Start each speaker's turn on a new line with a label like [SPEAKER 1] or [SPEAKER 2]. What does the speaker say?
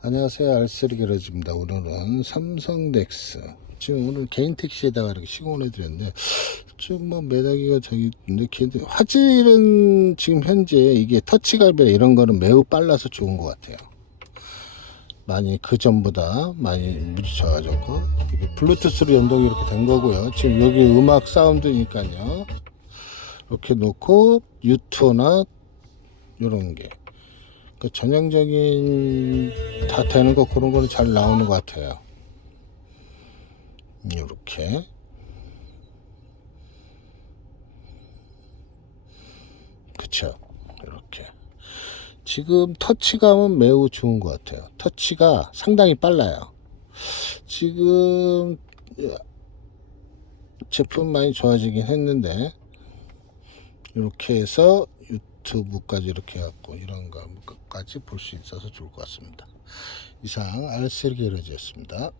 [SPEAKER 1] 안녕하세요. 알쓰리 게러지입니다. 오늘은 삼성 넥스. 지금 오늘 개인 택시에다가 이렇게 시공을 해드렸는데 좀 뭐 매다기가 저기 이렇게 화질은 지금 현재 이게 터치감이나 이런 거는 매우 빨라서 좋은 것 같아요. 많이 그 전보다 많이 무지 좋아졌고 이게 블루투스로 연동이 이렇게 된 거고요. 지금 여기 음악 사운드니까요. 이렇게 놓고 유튜나 이런 게. 그 전형적인 다 되는 거 그런 거는 잘 나오는 것 같아요. 이렇게 그쵸 이렇게 지금 터치감은 매우 좋은 것 같아요. 터치가 상당히 빨라요. 지금 제품 많이 좋아지긴 했는데 이렇게 해서 유튜브까지 이렇게 해갖고 이런 거까지 볼 수 있어서 좋을 것 같습니다. 이상 알쓸 게러지였습니다.